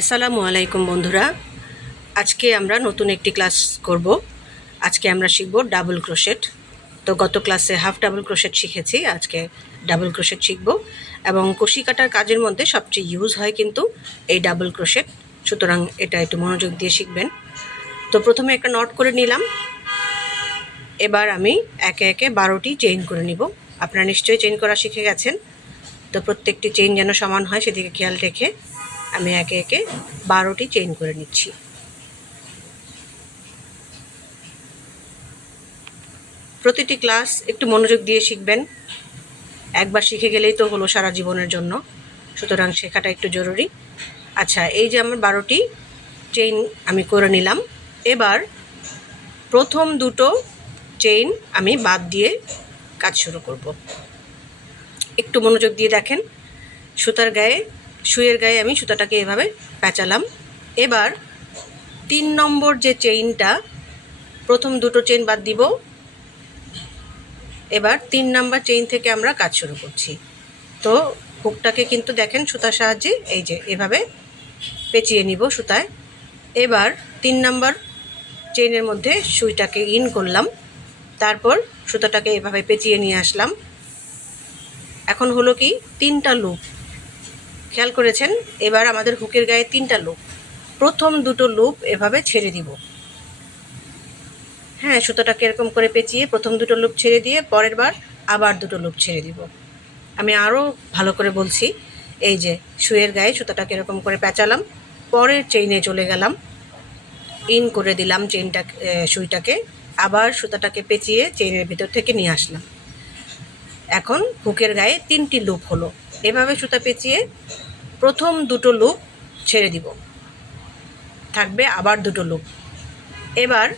আসসালামু আলাইকুম বন্ধুরা। আজকে আমরা নতুন একটি ক্লাস করব। আজকে আমরা শিখব ডাবল ক্রোশেট। তো গত ক্লাসে হাফ ডাবল ক্রোশেট শিখেছি, আজকে ডাবল ক্রোশেট শিখব এবং কুশি কাটার কাজের মধ্যে সবচেয়ে ইউজ হয় কিন্তু এই ডাবল ক্রোশেট। সুতরাং এটা একটু মনোযোগ দিয়ে শিখবেন। তো প্রথমে একটা নট করে নিলাম। এবার আমি একে একে বারোটি চেইন করে নিব। আপনারা নিশ্চয়ই চেইন করা শিখে গেছেন। তো প্রত্যেকটি চেইন যেন সমান হয় সেদিকে খেয়াল রেখে আমি একে একে বারোটি চেইন করে নিচ্ছি। প্রতিটি ক্লাস একটু মনোযোগ দিয়ে শিখবেন। একবার শিখে গেলেই তো হলো সারা জীবনের জন্য। সুতরাং শেখাটা একটু জরুরি। আচ্ছা এই যে আমার বারোটি চেইন আমি করে নিলাম। এবার প্রথম দুটো চেইন আমি বাদ দিয়ে কাজ শুরু করব। একটু মনোযোগ দিয়ে দেখেন। সুতার গায়ে সুইয়ের গায়ে আমি সুতাটাকে এভাবে প্যাঁচালাম এবার তিন নম্বর যে চেইনটা, প্রথম দুটো চেইন বাদ দিব। এবার তিন নাম্বার চেইন থেকে আমরা কাজ শুরু করছি। তো হুকটাকে কিন্তু দেখেন সুতার সাহায্যে এই যে এভাবে পেঁচিয়ে নিব সুতায়। এবার তিন নাম্বার চেইনের মধ্যে সুইটাকে ইন করলাম। তারপর সুতাটাকে এভাবে পেঁচিয়ে নিয়ে আসলাম। এখন হলো কি, তিনটা লুপ। খেয়াল করেছেন? এবার আমাদের হুকের গায়ে তিনটা লুপ। প্রথম দুটো লুপ এভাবে ছেড়ে দিব। হ্যাঁ সুতোটাকে এরকম করে পেঁচিয়ে প্রথম দুটো লুপ ছেড়ে দিয়ে পরের বার আবার দুটো লুপ ছেড়ে দিব। আমি আরও ভালো করে বলছি, এই যে শুয়ের গায়ে সুতোটাকে এরকম করে পেঁচালাম, পরের চেইনে চলে গেলাম, ইন করে দিলাম চেইনটা সুইটাকে, আবার সুতাটাকে পেঁচিয়ে চেইনের ভিতর থেকে নিয়ে আসলাম। এখন হুকের গায়ে তিনটি লুপ হলো। এভাবে সুতা পেঁচিয়ে প্রথম দুটো লুপ ছেড়ে দিব। থাকবে আবার দুটো লুপ এবার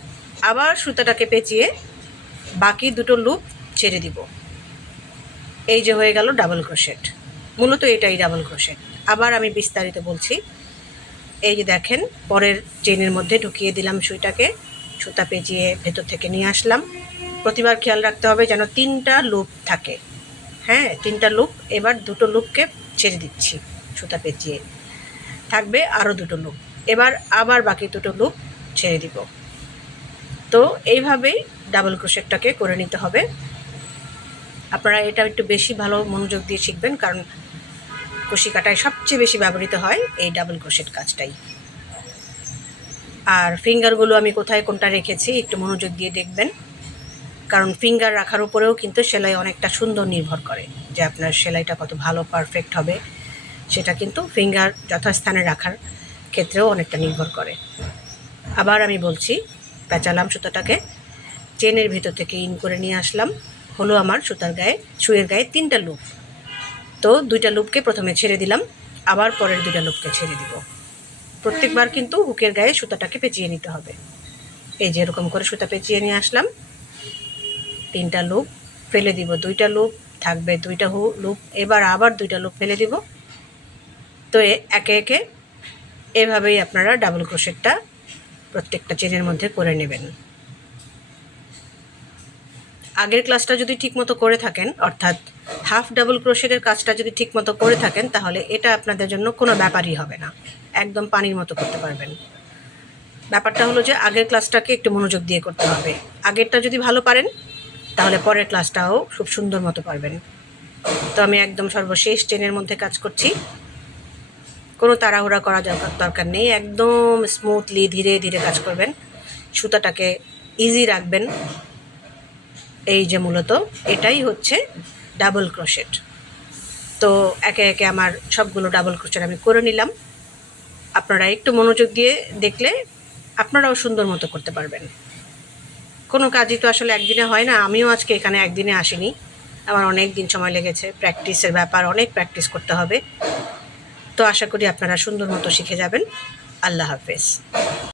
আবার সুতাটাকে পেঁচিয়ে বাকি দুটো লুপ ছেড়ে দিব। এই যে হয়ে গেল ডাবল ক্রোশেট মূলত এটাই ডাবল ক্রোশেট আবার আমি বিস্তারিত বলছি। এই যে দেখেন, পরের চেনের মধ্যে ঢুকিয়ে দিলাম সুইটাকে। সুতা পেঁচিয়ে ভেতর থেকে নিয়ে আসলাম। প্রতিবার খেয়াল রাখতে হবে যেন তিনটা লুপ থাকে। হ্যাঁ তিনটা লুপ এবার দুটো লুপকে ছেড়ে দিচ্ছি। সুতা পেঁচিয়ে। থাকবে আরও দুটো লুপ। এবার আবার বাকি দুটো লুপ ছেড়ে দিব। তো এইভাবেই ডাবল ক্রোশেটটাকে করে নিতে হবে। আপনারা এটা একটু বেশি ভালো মনোযোগ দিয়ে শিখবেন, কারণ কুশি কাটায় সবচেয়ে বেশি ব্যবহৃত হয় এই ডাবল ক্রোশেট কাজটাই। আর ফিঙ্গারগুলো আমি কোথায় কোনটা রেখেছি একটু মনোযোগ দিয়ে দেখবেন। কারণ ফিঙ্গার রাখার উপরেও কিন্তু সেলাই অনেকটা সুন্দর নির্ভর করে, যে আপনার সেলাইটা কত ভালো, পারফেক্ট হবে। সেটা কিন্তু ফিঙ্গার যথাস্থানে রাখার ক্ষেত্রেও অনেকটা নির্ভর করে। আবার আমি বলছি, পেঁচালাম সুতোটাকে, চেনের ভিতর থেকে ইন করে নিয়ে আসলাম। হলো আমার সুতার গায়ে শুয়ের গায়ে তিনটা লুপ তো দুইটা লুপকে প্রথমে ছেড়ে দিলাম, আবার পরের দুইটা লুপকে ছেড়ে দিব। প্রত্যেকবার কিন্তু হুকের গায়ে সুতাটাকে পেঁচিয়ে নিতে হবে। এই যে এরকম করে সুতা পেঁচিয়ে নিয়ে আসলাম। তিনটা লুপ ফেলে দিব দুইটা লুপ থাকবে দুইটা হু লুপ এবার আবার দুইটা লুপ ফেলে দিব। তো একে একে এভাবেই আপনারা ডাবল ক্রোশেটটা প্রত্যেকটা চেনের মধ্যে করে নেবেন। আগের ক্লাসটা যদি ঠিকমতো করে থাকেন, অর্থাৎ হাফ ডাবল ক্রোশেটের কাজটা যদি ঠিকমতো করে থাকেন, তাহলে এটা আপনাদের জন্য কোনো ব্যাপারই হবে না। একদম পানির মতো করতে পারবেন। ব্যাপারটা হলো যে আগের ক্লাসটাকে একটু মনোযোগ দিয়ে করতে হবে। আগেরটা যদি ভালো পারেন, তাহলে পরের ক্লাসটাও খুব সুন্দর মতো পারবেন। তো আমি একদম সর্বশেষ ট্রেনের মধ্যে কাজ করছি। কোনো তাড়াহুড়া করা দরকার নেই। একদম স্মুথলি ধীরে ধীরে কাজ করবেন। সুতাটাকে ইজি রাখবেন। এই যে মূলত, এটাই হচ্ছে ডাবল ক্রোশেট তো একে একে আমার সবগুলো ডাবল ক্রোশেট আমি করে নিলাম। আপনারা একটু মনোযোগ দিয়ে দেখলে আপনারাও সুন্দর মতো করতে পারবেন। কোনো কাজই তো আসলে একদিনে হয় না। আমিও আজকে এখানে একদিনে আসিনি। আমার অনেক দিন সময় লেগেছে। প্র্যাকটিসের ব্যাপার, অনেক প্র্যাকটিস করতে হবে। তো আশা করি আপনারা সুন্দর মতো শিখে যাবেন। আল্লাহ হাফেজ।